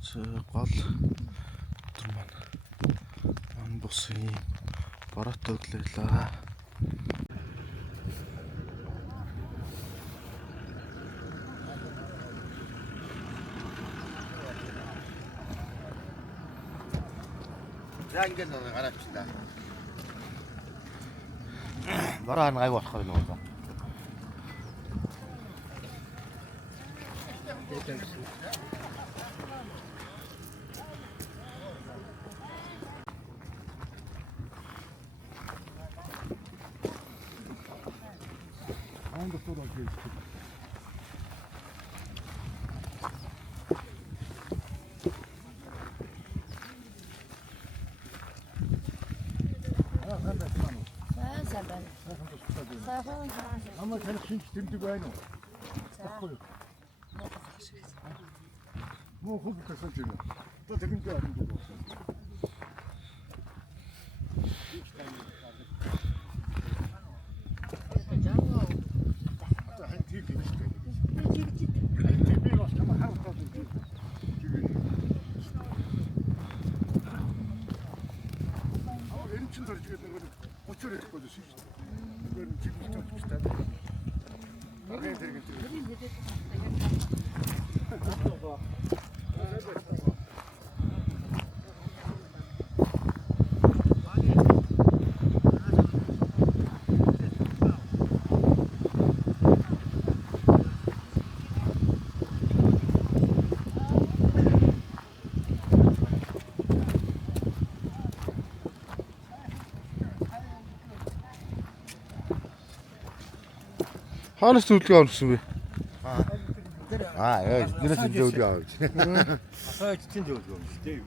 гол өдөр маань бусын бороотой өглөөлөө. За ингээд гараавчлаа. Бороо гайг болохоор нэг удаа. Ama tanık şimdi dimdik aynı. Bakıyor. Bu hukuk kasacını. Da dedim ki adım gibi olsun. Hatta hani tipi işte. Hani tipi var ama her kadın tipi. Ama benim için de hareket etmek o çöre koydu işte. Böyle tipi çok işte. Oraya terk Хаанаас төлөв авсан бэ? Яа, дээрээс төлөв авч. Асаа чинь төлөв юм шүү дээ.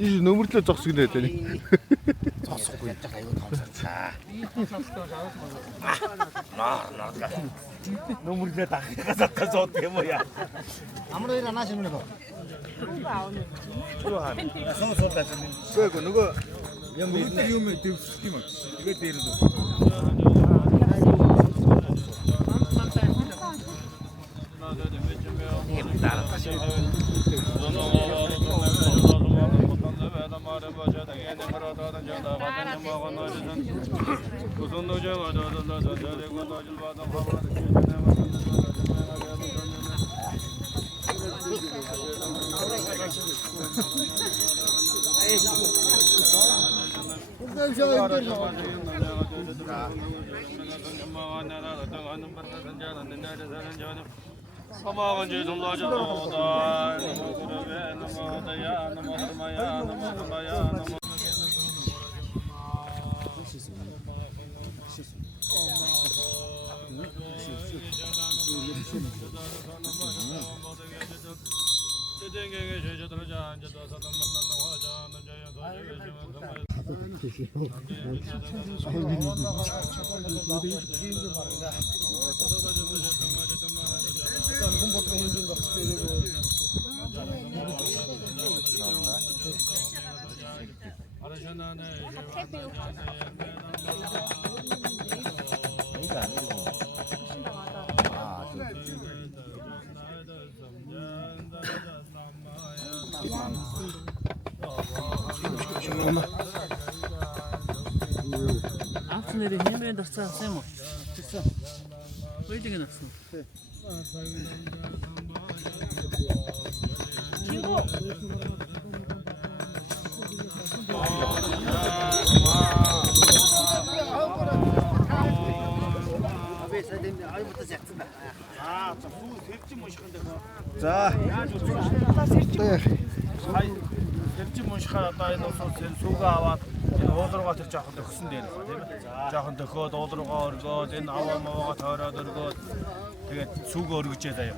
이 너무리тлээ зогсгонэ тань. Зогсохгүй яаж аюул томсолцаа. Нөмөрлөө дахихаас тасууд юм уу яа. Амар хоёр анааш юм нэг. Сон суулаад байна. Гүйгүй нөгөө юм дэвсэх юм аа. Тэгээд дээр л. Акцнэрийн хэмээн дурцаасан юм уу? Тэгсэн. Хоёулыг нь авсан. Чингу. За. Тэрчим уншихаар одоо энэ усууд сүүгээ аваад энэ уулруугаа тэр жоохон төгсөн дээр байна тийм ээ. Жоохон төхөөд уулруугаа өргөөд энэ аваа маваа тойроод өргөөд тэгээд сүүгээ өргөжээ заяа.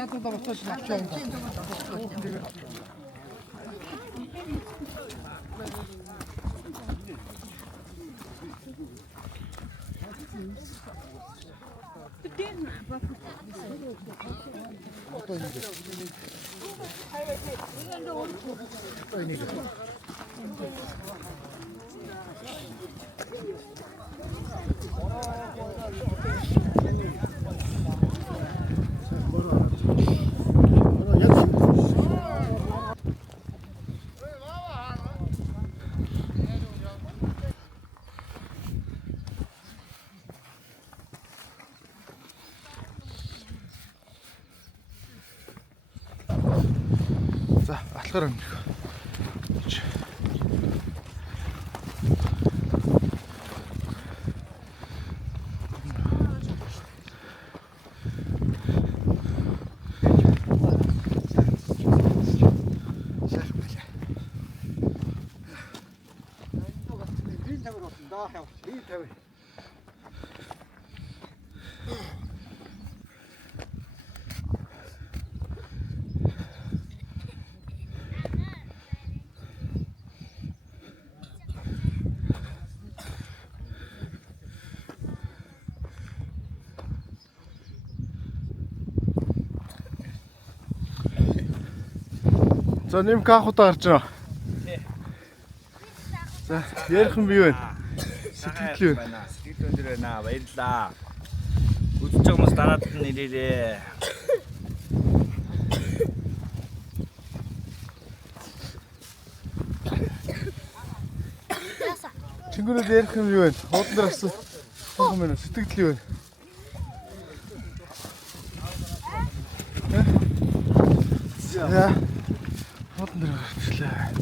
Надад боцооч авчаа. За, алхаар юм. За нэм каахуудаа гарч байна. За ярих юм бий вэ? Сэтгэл юу вэ? Сэтгэл өндөр байна. Баярлалаа. Үзэж байгаа хүмүүс дараад нь нэрээрээ. Чингүрэл ярих юм юу вэ? Хуудан дээр асуу юм байна. Сэтгэл юу вэ? За. Хуудан дээр гарчлаа.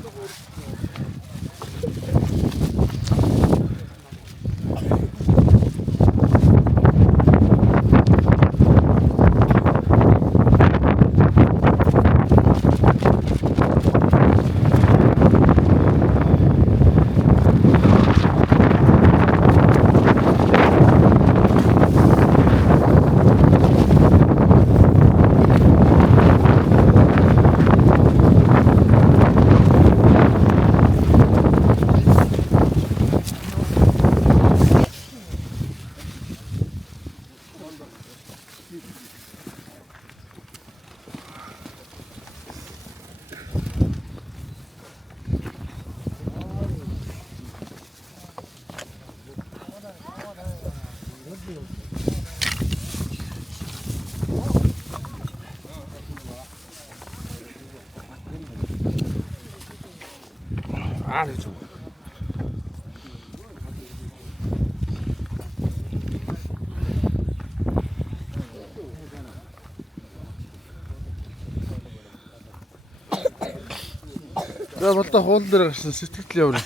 За болдоо хуулан дээр гарсан сэтгэл явна.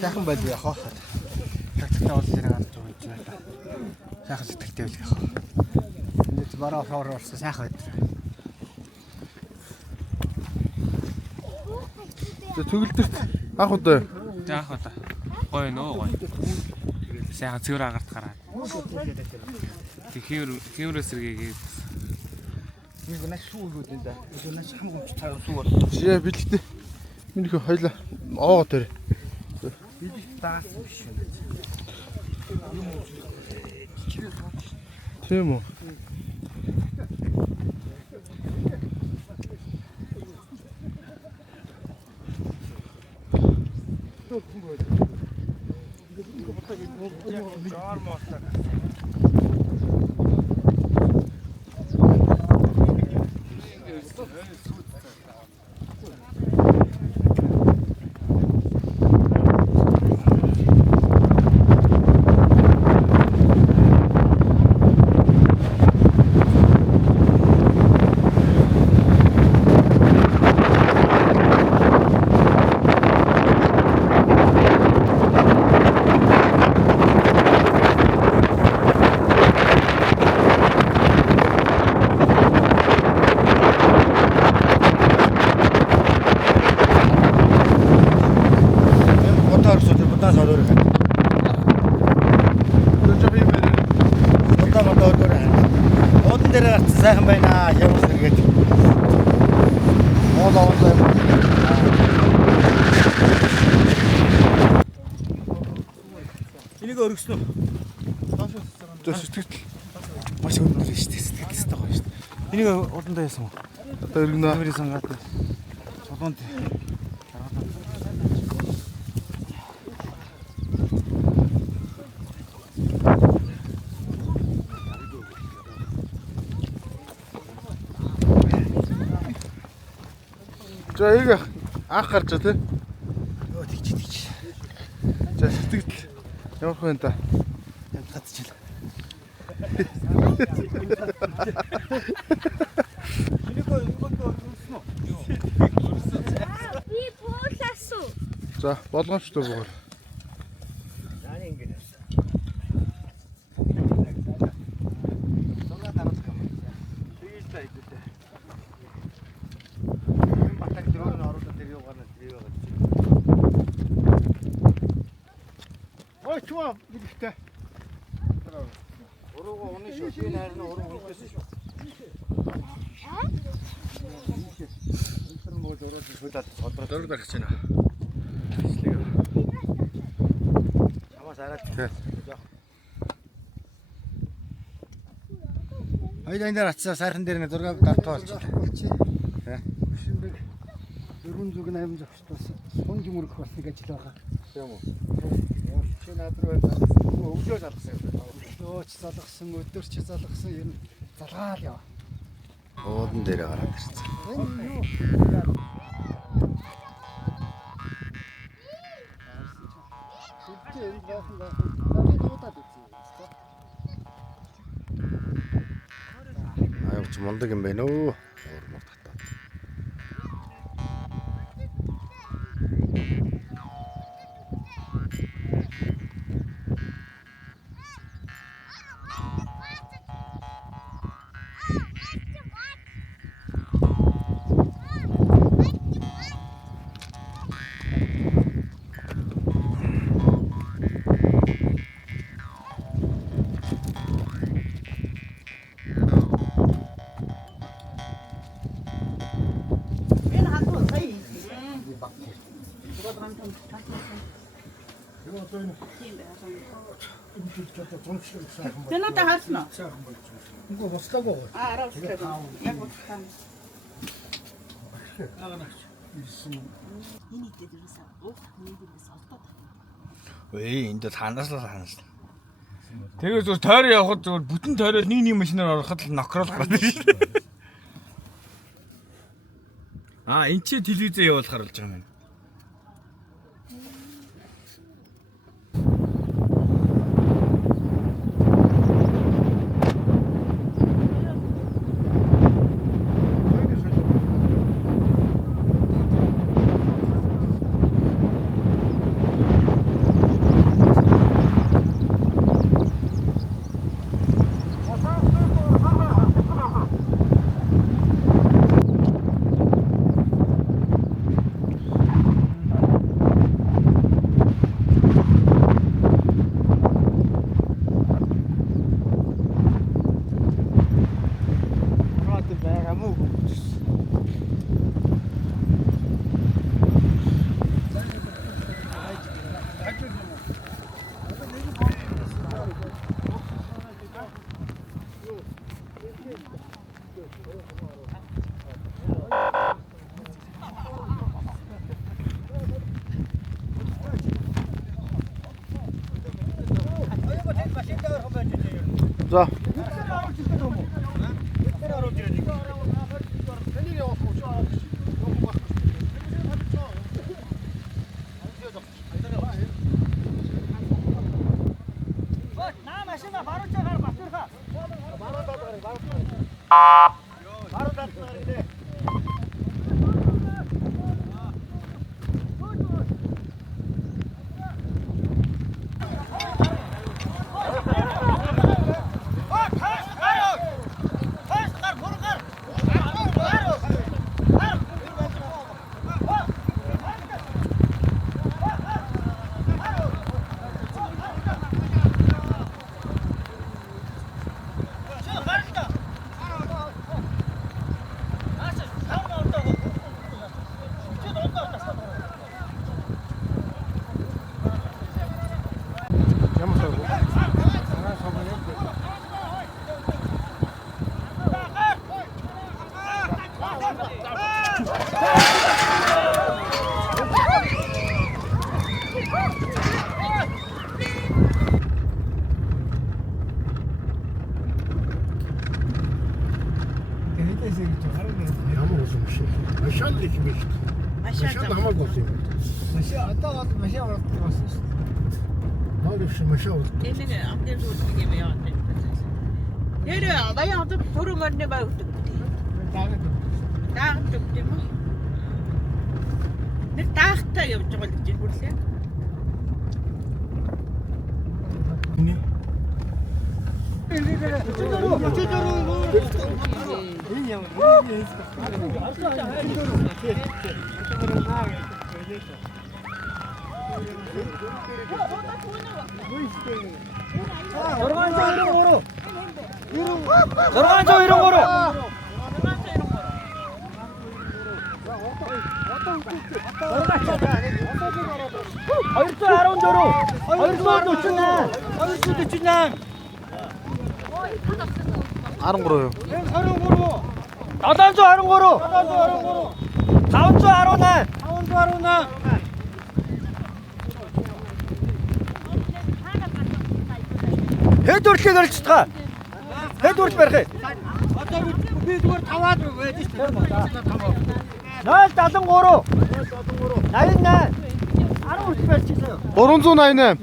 Сайхан байл яах вэ? Тагтагтай бол зэрэг гарч байгаа юм байна. Сайхан сэтгэлтэй байл яах вэ? Энд бараа хоорорс сайхан байд. За төгөлдөрт анх удаа. Заах удаа. Гоё нөө гоё. Сайхан цэвэр агарт гараад. Тэг хэмрээ сэргээгээд. Нэг нас шүүгүүд энэ да. Нэг нас хамгомч цаа сүүр. Жишээ бэлтээ. Минийхөө хоёлаа оогоо дээр. Бид таас биш үү? Тийм үү? Жаар моолтой. Уудан дээр гарсан сайхан байна. Ямар сэргээд. Моолоо онлоо юм. Энийг өргөснө үү? Сэтгэл. Маш өндөр шүү дээ. Сэтгэлээс байгаа шүү дээ. Энийг урдандаа яасан уу? Одоо иргэнэ. Камерын сангаад. Чулуунд. За яг анх гарч байгаа тий. Йоо тэгч. За сэтгэл. Ямар хүн та? Гадчихлаа. Би пууласуу. За болгоомжтой буугаар. Ой чуа бидтэй. Урууга уны шүү. Би найрны уруу унтсан шүү. Энэ мод уруу шүлээд содроо. Дөрөв дарах чинь. Чамаас арай. Тий. Хоёрын дээр атсаа сайхан дээр нэг зураг дартаа болчихлоо. Шинээр 408 зогсдоос сунж мөрөх бас нэг ажил байгаа. Тийм үү? Чи надруу өглөө залгасан юм. Өглөөч залгасан, өдөрч залгасан юм залгаал яа. Уудан дээр гараад ирсэн. Энэ юу? Сүлжээ энэ баахан дарыг дуудаад үзье. Аюуч мундаг юм байна өө. Уурмаг татаа. Тэнэтэй хаална. Үгүй бослоогүй. Араа услаа. Яг бослоо. Эй, энд ханааслаа. Тэгээ зөв тойр явахад зөв бүтэн тойроо нэг машинаар ороход л нокрол гараад ирж шүү дээ. Энд чи телевизээ явуулахар болж байгаа юм. За. Ямар улам биш. Машин л их биш. Машин хамаагүй болсон юм. Машин одоо машин оролцож байсан шүү дээ. Наад биш машин бол. Тэнийг амдэр зүгт юм яа. Нэрээ баяа одоо төрөмөрний байгуулдаг. Даагдаг юм уу? Нэг даахтаа явж байгаа л гэж хүрлээ. 아롱거려요. 423. Хэд үрлэхийг олж байгаа. Хэд үрл барих вэ? Одоо би зүгээр таваад байж шүү дээ. 073. 88. 10 үрл барьчихсан. 388.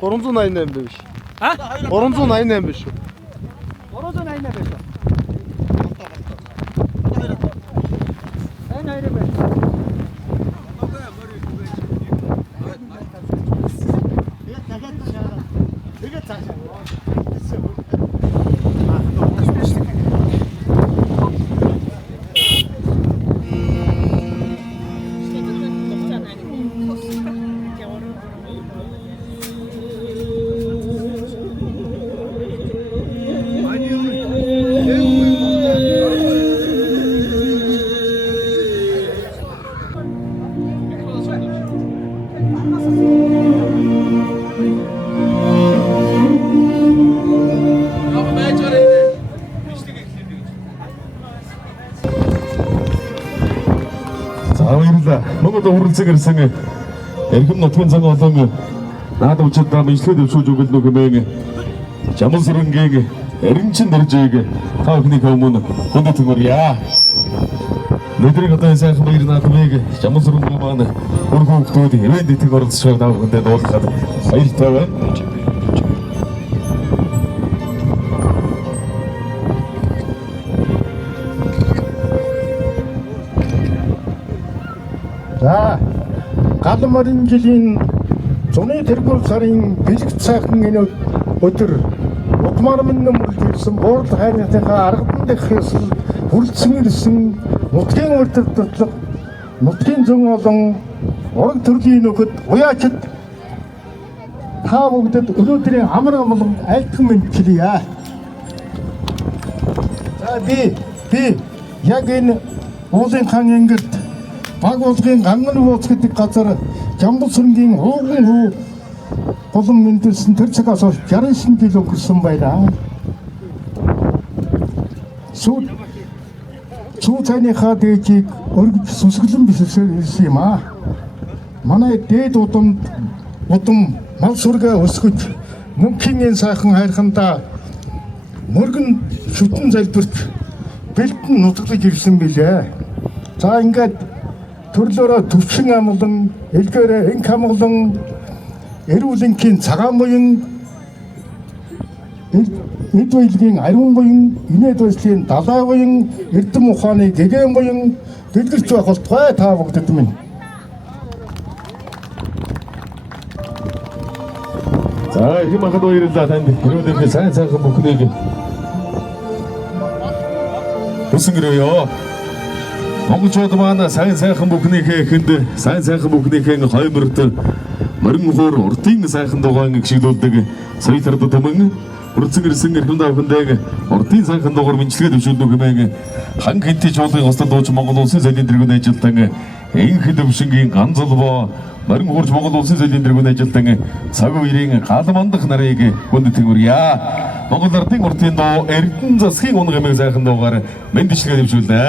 388 биш. А? 388 биш. 388 байсан. Энэ хоёрыг байна. Монгол уралцаг ирсэн эрхэм нутгийн цаг болон наад учирдаа мэдлэг дэвшүүлж өгөл нүг мэн Жамал сүрэнгийн эренчин дэржээг та бүхний өмнө хүндэт хүргье. Өдрийг одоо сайхан баяр наадмыг Жамал сүрэнгийн маань үр хүүхдүүд ивент дэтгэг оролцож байгаа бүхэндээ дуулахад баяртай байна. За Галмарын жилийн зуны тэргүүр сарын бэлэг цаахан энэ өдөр удмаар минь нөмрөлж ирсэн буур хайрныхаа аргадан дэх хэсэл хүрлцэн ирсэн нутгийн урдчлаг нутгийн зөн олон ураг төрлийн нөхөд уяачд та бүгдэд өнөөдрийн амар амгалан айлтхан мэнд хэлье. За би яг энэ уулын хаан ангилд баг уулын ганган ууц гэдэг газар Жамбал сүрэнгийн ууган хүү болон мэндэлсэн тэр цагаас 69 жил өнгөрсөн байна. Сүү цайныхаа дээжийг өргөж сүсгэлэн бисэлсэн юм аа. Манай дээд удам мал сүргээ өсгөж мөнхийн энэ сайхан хайрхандаа мөргөн шүтэн залбирч бэлтэн нутаглагж ирсэн билээ. За ингээд төрлөөрөө төвшин амглан, элгээрээ энх амглан, эрүүл энхийн цагаан буян, эд баялагын ариун буян, инээд баясгалын далай буян, эрдэм ухааны гэгэн буян дэлгэрч байх болтугай та бүгдэд минь. За их махад баярлалаа танд. Эрүүл энхийн сайн сайхан бүхнийг хүсэн гэрээё. Монголчууд маань сайн сайхан бүхнийхээ эхэнд сайн сайхан бүхнийхээ хойморт морин хуур урдын сайхан дугаан гიშгэлүүлдэг сая тард төмөн урдсан ирсэн эрхэм давхандаг урдын сайхан дугаар мэнчилгээ төвшүүлдэг хэмээн хан хинтий чуулгын хостод дууч Монгол улсын соёлын тэргүүн ажилтан энх төвшингийн ганцлбоо морин хуурч Монгол улсын соёлын тэргүүн ажилтан цаг үерийн галамандах нарыг хүнд тэнгүрье. Монгол ардын уртын доо эрдэн засгийн унаг хэмээн сайхан дуугаар мэндичлэгээ төвшүүлнэ.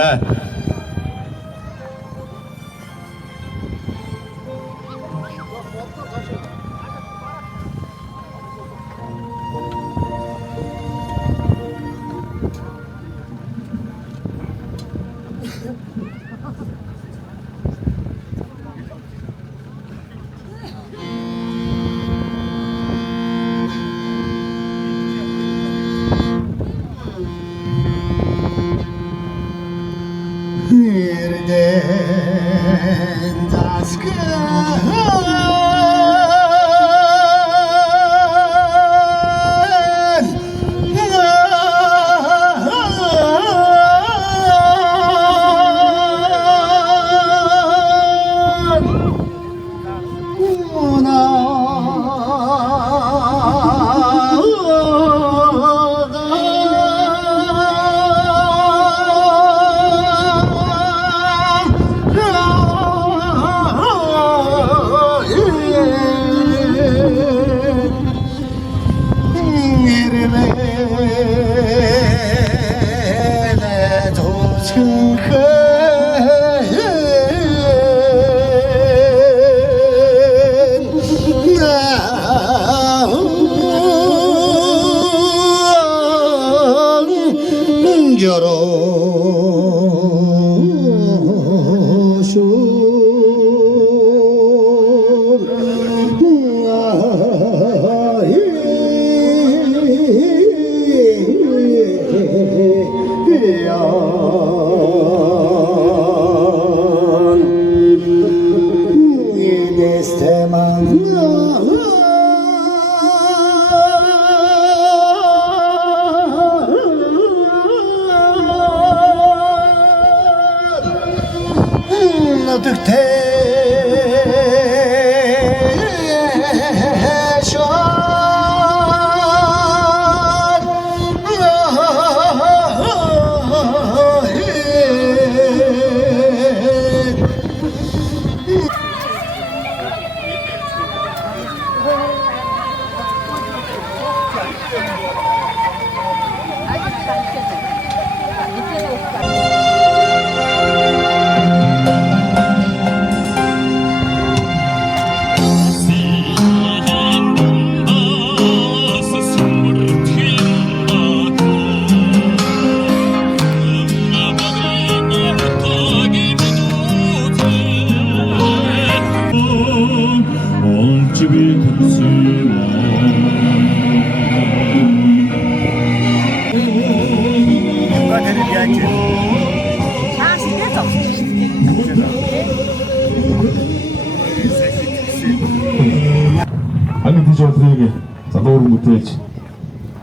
Англи жолрыг залуур мөтөж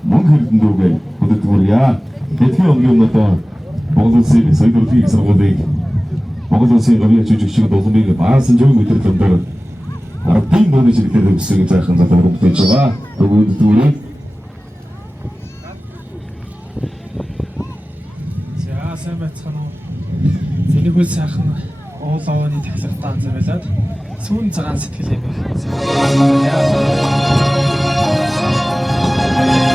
мөнгө хэрдэн дүүгээ хөдөлгөөрье. Тэтгэн өнгийн одоо Монгол улсын соёлын төрийн сургуулийг Монгол улсын гавьяа жүжигчид дулмыг баасан зөв өдрөөр ардын мөрөж ирдэг өсөж байхын залуур мөтөж байгаа. Төгөөддгүүрээ. За сайн байцгаана уу. Зэнийхүүл сайхан уул овооны тахилгатай анзааруулад сүүн цагаан сэтгэл юм их. Ара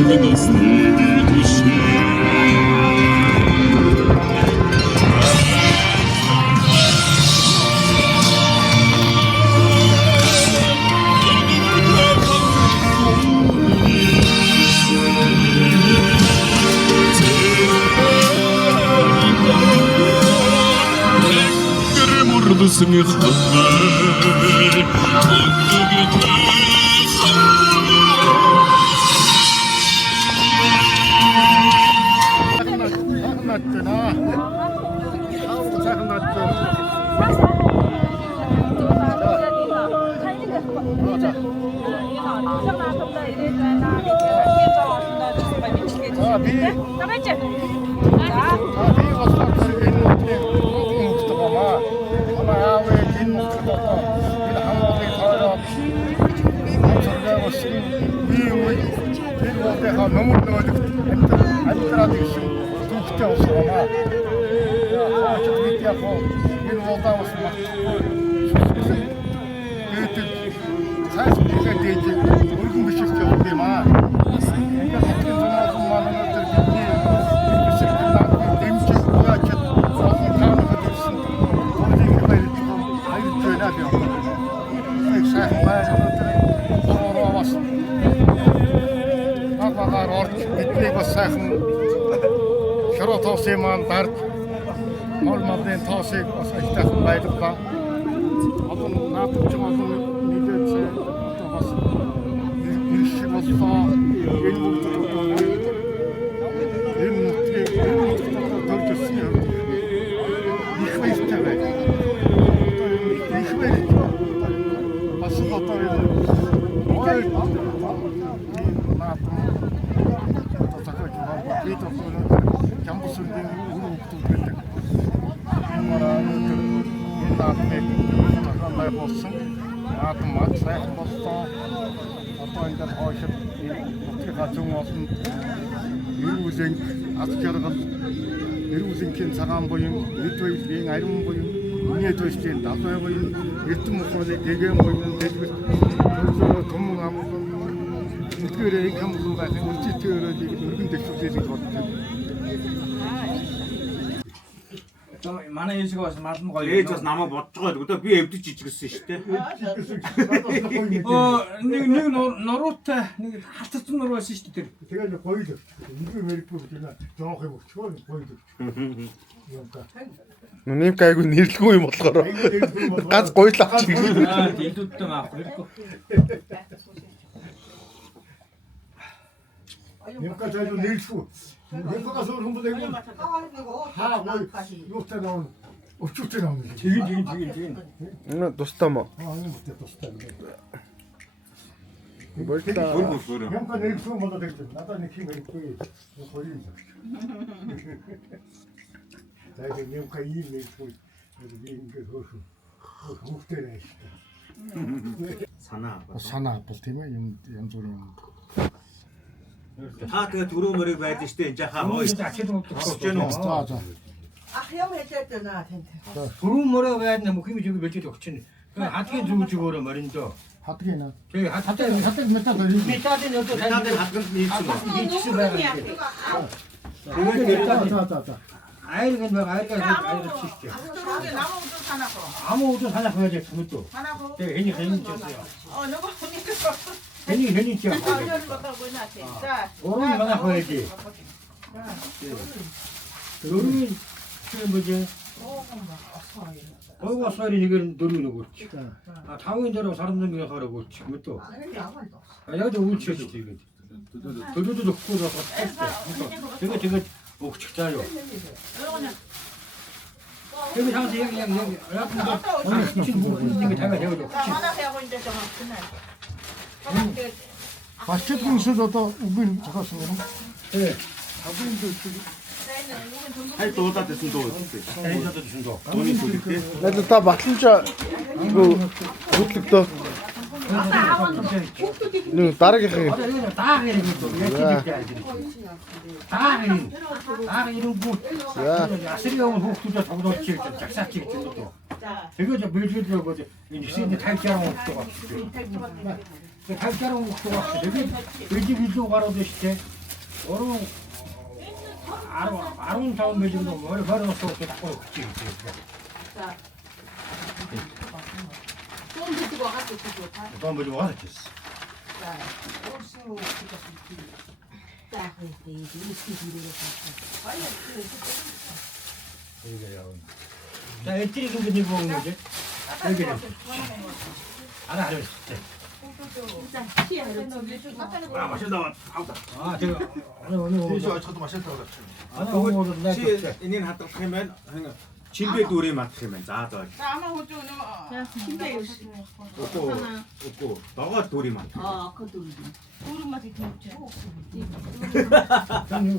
Мордсын насны души. Мордсын хавар Широтосеман дард молмодын тоосыг бас ажтайхан байлгаа. Одоо наадч олон мэдээч одоо бас иршиг боллоо. Энэ нутгийг төржсөн юм. Их баяртай бай. Их баяртай. Бас одоо Ямбусүрдийн үр хөвгүүд гэдэг. Энэ наадмыг тахамай болсон. Наадам мат сайхан болсон. Одоо энэ хоошид нутгийн газрын олон эрүүлэн аз жаргал эрүүлэнгийн цагаан буюу эд баялагын ариун буюу үнэт баялагын далбай буюу эрдэм мөхөний гэгэн буюу дэлгэр том амгалан нэгдгээрээ их хамгаалсан байхын үнцэтгэөрөө өргөн дэвшүүлэх бодлоо. Манай ээжгээ бас малн гоё. Ээж бас намайг бодож байгаа л өдөө би эвдэж ижигсэн шүү дээ. Нэг нуруутай нэг халтцсан нуруу байсан шүү дээ. Тэгээд гоё л. Нэг мэрэггүй байна. Жоох юм өчгөө гоё л. Нэг гайгүй нэрлэгүй юм болохоор ганц гоё л авчих. Дэлдүүдтэй маах хэрэггүй. Нэмка зайлуу нэрлэхгүй. Нэмка суур хүмүүс яг хаа гоё юутай наав өчүүтэй наав. Тэгээд. Энэ тустай мó. Энэ тустай. Болтой. Нэмка нэрлэхгүй болоод байдаг. Надад нэг юм хэрэггүй. Хоёр юм. Тэгээд нэмка ийм нэрлэхгүй. Би ингээд хөөх. Хөвгтэй байж та. Санаа бол тийм ээ юм янз бүрийн юм. Та тэгээ түрүү мөрийг байдаг штэ жахаа хоо. Хосч гэнэ үү? За. Ах яв хэлээд байна тэнд. Түрүү мөрөө байна мөх юм жиг бэлдэж өгч чинь. Хадгийн зүг зүгөөрөө мориндоо. Хадгийн наа. Тэгээ хатаа металын одоо Надад хадгалт нийцсэн байна. За. айргэн байгаа айргаж чийч. Амуу удаа санах байж мэдүү. Тэгээ энийг хэнийч ясаа. нөгөө хүнийг Энийг хэнийч ясаа. Орон манах байж. Дөрвийн чимбэж. Оогосоор нэгээр дөрөв нөгөөч. Тавын дээр сарамдын хараа өгч мэдүү. Яг өгүүлчихэж тэгээд. Дөрөвд өгөхгүй байна. Тэгээд өгчих заа юу. Тэгээд хаан яг нэг тавиад яваад өгч. манайх яг энэ дээр байгаа. Бачид хүнсэд одоо үгүй зохиосон юм. Хабын дэвчиг. Хай дуудаад байсан дуу үстэй. Дуудаад байсан дуу. Дууны сүлэгтэй. Надад та батламжаа хөдлөгдөө. Нэг дараагийнхын Даагийн юм дуу. Даагийн бүгд. Асрын хүүхдүүдэд тоглож чийж жагсаач гэж дуу. Тэгээд бэлгэлээ өгөөд энэ хэсэг 50 60 унтдаг байна. 달자로 먹고 왔어. 여기 일로 가라도 시대. 오른 아름 타운 매직도 머리 걸어서 딱 찍지. 자. 돈 주고 와가지고 돈 가지고 와서 쳤어. 자, 자, 애들이 근데 니 먹는 거지? 여기 알았어. 아 맛있다. 아, 제가 오늘 저도 맛있다 그랬죠. 오늘 나 이는 하다 하면 진배 둘이 맡으면 자다. 없고 너가 둘이 맡아.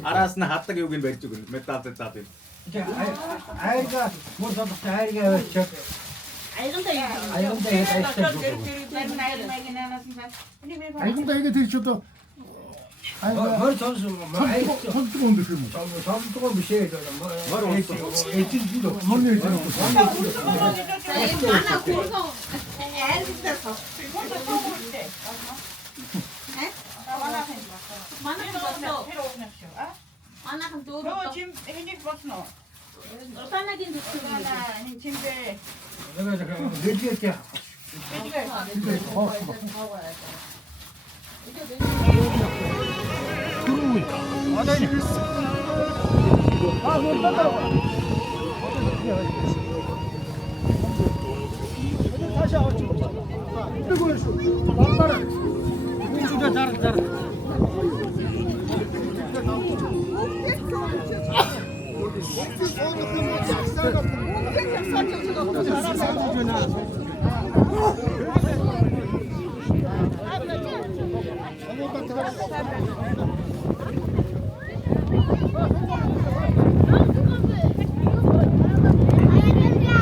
알았으나 하다 여긴 몇 쪽은 몇 다섯 다들. 아이가 뭐 저도 아이가 저 아이금다 이게 되게 좋다. 머리 전수 뭐 아이 뜨거운 데 그러면. 전 뜨거운 무시해 저 뭐. 애들 주도 뭔 얘기 내가 잠깐 내지게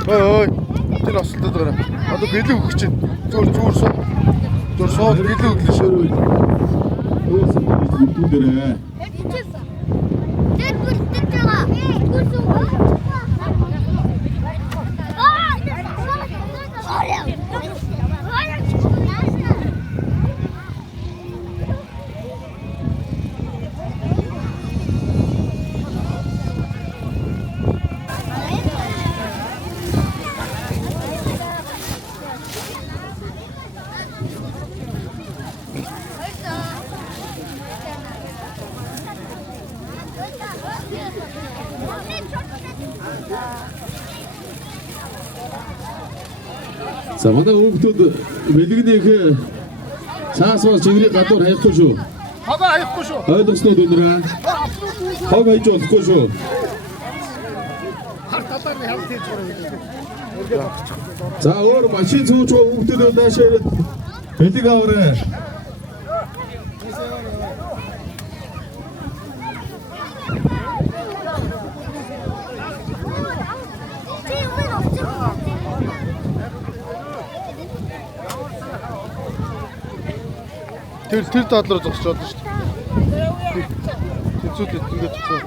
Ой, тэр осолдод байгаа. Одоо бэлэг өгөх чинь. Зүгээр суу. Зүгээр суу бэлэг өглөө шүү. Дээрээ. За манай хүүхдүүд бэлэгнийх цаасаас чигрийн гадуур хаяхгүй шүү. Хага хаяхгүй шүү. Ойлгосноо өнөрөө. Хог хайж болохгүй шүү. За өөр машин цууч хүүхдүүд даашаа бэлэг аваарай. Тэр дадлаар зогсож байна шүү дээ. Тэцүүд ингэж зогсоо.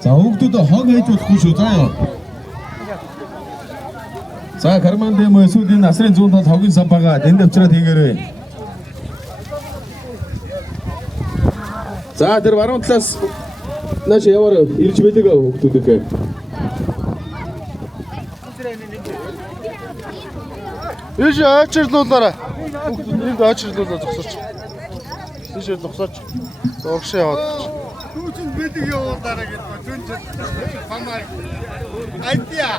За хүүхдүүд хог хайж болохгүй шүү. За ёо. За карман дэм эсвэл энэ насрын зүүн талд хогийн самбаага энд авчираад хийгээрэй. За тэр баруун талаас нааш яваар ирж бэлэг хүүхдүүдээ. Ийш ачирлуулаарай. Энд ачирлуулаа зогсооч. Тийш зогсооч. Зогшоо яваад. Түүчин бэлэг явуулаарай гэдэг түнч хамаар. Айдиа.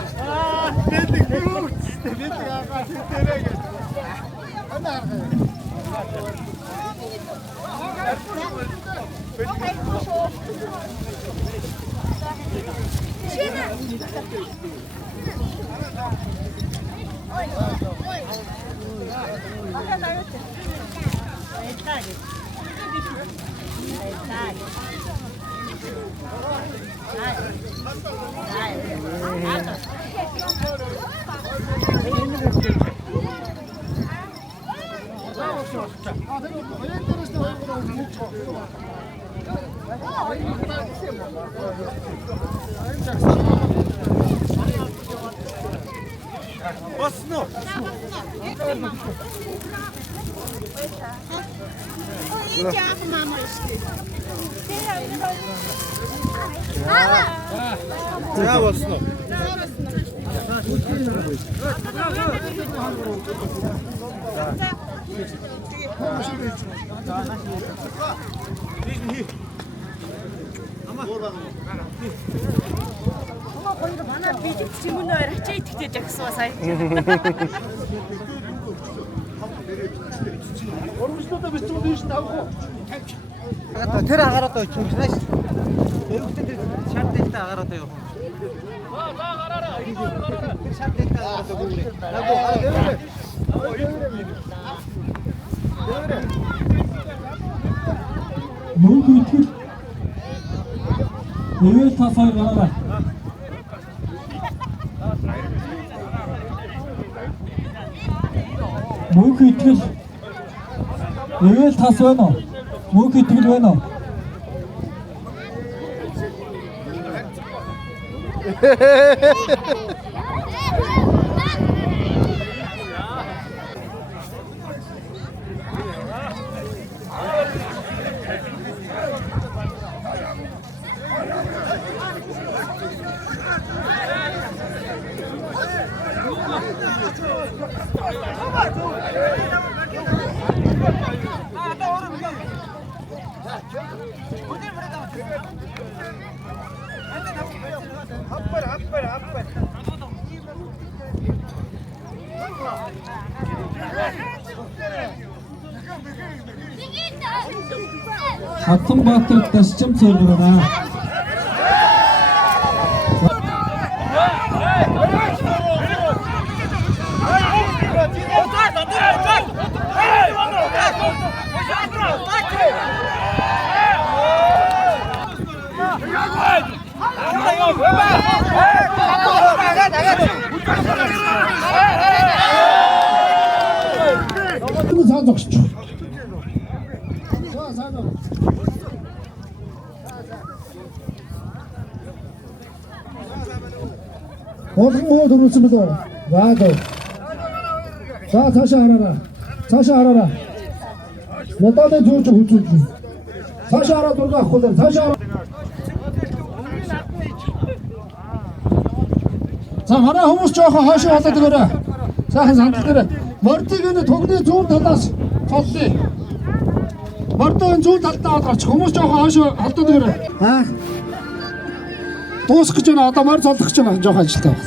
Бэлэг юу ч бэлэг агаа тэрэг. Анаа. Босно. 이 작은 За босно. Манай бид чимнээр хачаа итгэж жагсан ба сая. Тэр агараад байгаа юм чинь. Өвгтэн тэр шат дэйтэй агараад байгаа юм. За гараараа. Тэр шат дэйтэй агараад байгаа юм. Мөн итгэл эвэл та сая гараараа. Мөн итгэл эвэл тас байна уу? Мөн итгэл байна уу? Хатанбаатар дасчим цэргэнэ. Олон төрүүлсэн билүү? За цаашаа хараарай. Цаашаа хараарай. Надад зүүж хүзүүлж. Цаашаа хараа дурга авахгүй дээ. Цаашаа хараа. За манай хүмүүс жоохон хойшоо болоод өгөөрэй. Сайхан сандалдаарай. Мордыг энэ түгний зүүн талаас цоллоо. Мордын зүүн талдаа очих. Хүмүүс жоохон хойшоо холдоод өгөөрэй. Дуусах гэж байна. Одоо морь цоллох гэж байна. Жоохон ажилтаа байна.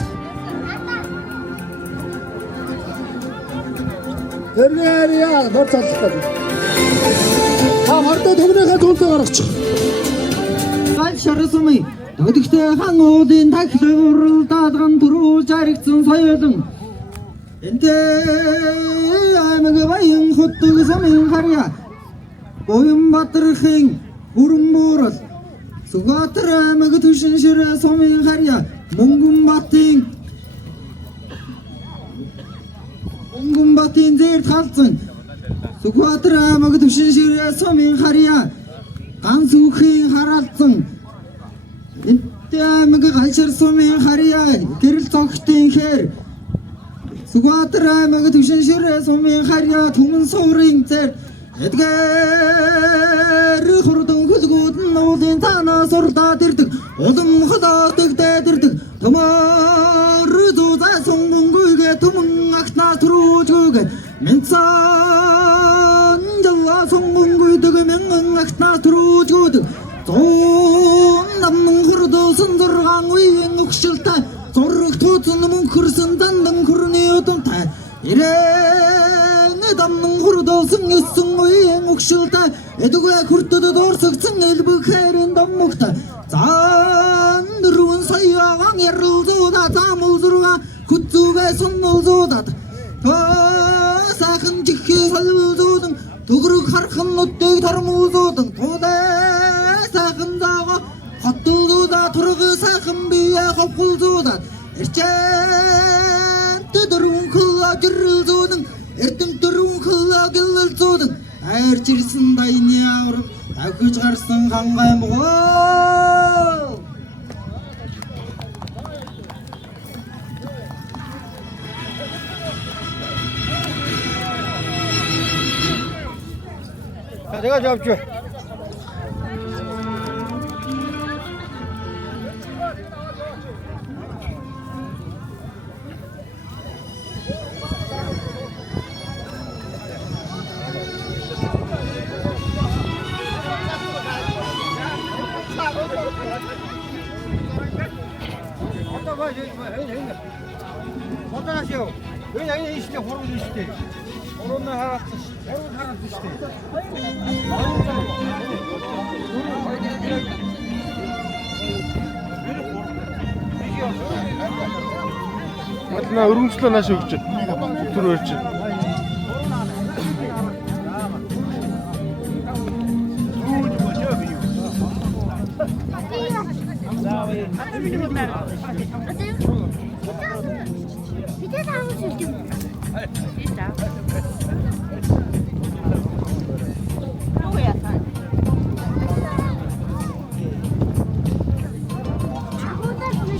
Эргээрээ морь цоллох гэж. Мордын түгнийхээ зүүнтэй гаргачих. Гал шарсамын Өдөгтэй хан уулын тахил уралдаалган түрүү заригдсан соёлон энтэй аймаг баян хотдог самын харья Боёнбаатарын бүрэн муурал Сүгатар аймаг түшин ширээ самын харья Монгонбатын зэрд халдсан Сүгатар аймаг түшин ширээ самын харья ганц үхийн харалдсан аймаг ганшар сумын харьяа гэрэл цогтын хэр Сүгатар аймаг түшин ширээ сумын харьяа түмэн суурын зэр эдгээр хурдан хөлгүүд нь уулын танаас урдаад ирдэг улам холоодог дайдирдаг томор зузаа сунгуйгээ түмэн агтнаас түрүүжгүйгээ Менцан жала сунгуйдэг мянган агтнаас түрүүжгүйдэг Зон намның хурдосын зурған үйен өкшілті Зорық тоцын мүңкірсін дандан күріне өтімті Ирені дамның хурдосын өссін үйен өкшілті Эдігі күрттіді дорсықсын әлбі кәрін даммықта Зандыруын сайаған еріл зода Замыл зұрға күтсуге сұныл зодады Сақын жікке салбыл зодың Түгірік харқын өттегі тармыл зодың Сақындағы қаттылдуда тұрғы сақын бия қопқылдуда Әрчен түдірін қылла жүрілдудың Әртім түрін қылла келілдудың Әрчерсін дайыне ауырып Әкі шығарсын қанғай мұғыл 내가 잡죠. 어떤 하세요? 왜 양이 이시대 호로 주시대? 호로는 하나 드시대. Наа өргөнчлөө нааш өгч. Түр өрч. 밑에 사람 줄게. 있다. 누구야? 자고다 줄게.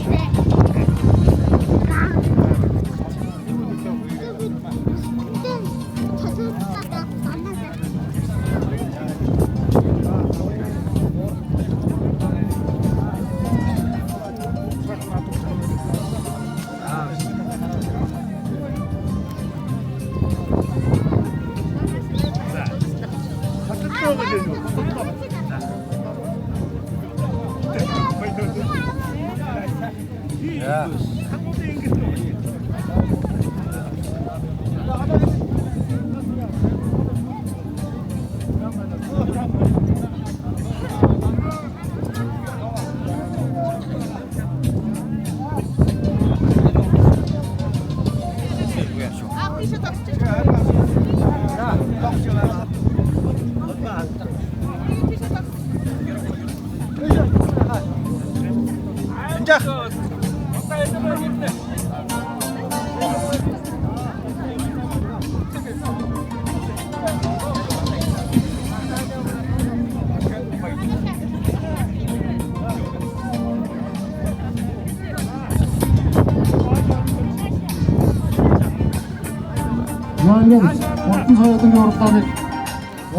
Манайд хурдан соёлын уралдааныг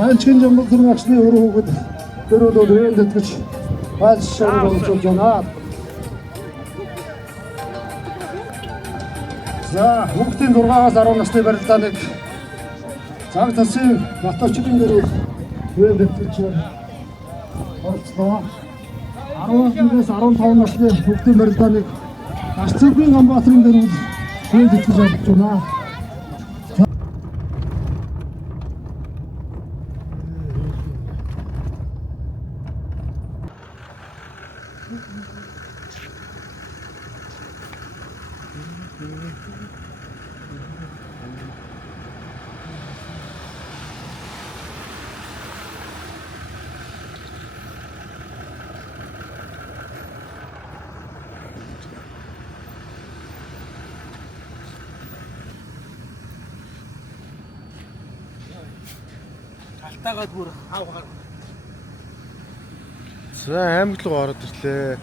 Айлчгийн Жамбалтрын агшны өрөө хөгд дөрөвдөө дэвэнд гэж хайлшаар болцож байна. За хүүхдийн 6-аас 10 насны барилдааныг цаг тасын батчилан дөрөв дэвэнд гэж орцлоо. 10-аас 15 насны хүүхдийн барилдааныг Арцгийн Ганбаатарын дөрөв дэвэнд гэж орж байна. Алтайгаа бүр хав. За аймаг руу ороод ирлээ.